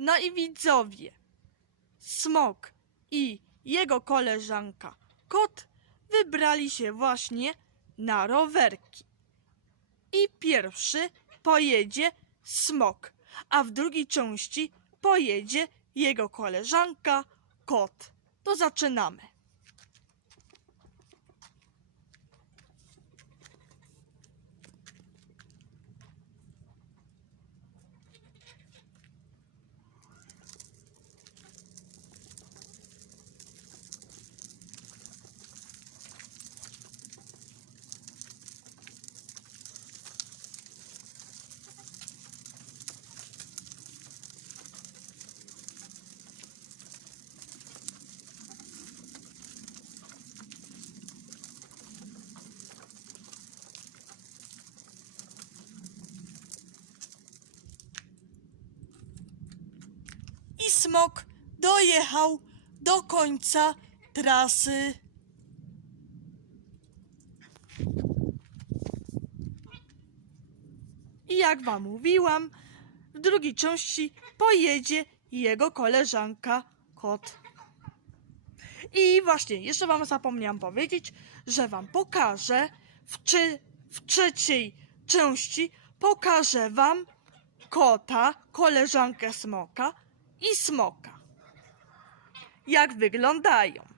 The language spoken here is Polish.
No i widzowie, Smok i jego koleżanka Kot wybrali się właśnie na rowerki. I pierwszy pojedzie Smok, a w drugiej części pojedzie jego koleżanka Kot. To zaczynamy. I smok dojechał do końca trasy. I jak wam mówiłam, w drugiej części pojedzie jego koleżanka kot. I właśnie, jeszcze wam zapomniałam powiedzieć, że wam pokażę w, czy, w trzeciej części pokażę wam kota, koleżankę smoka i smoka. Jak wyglądają.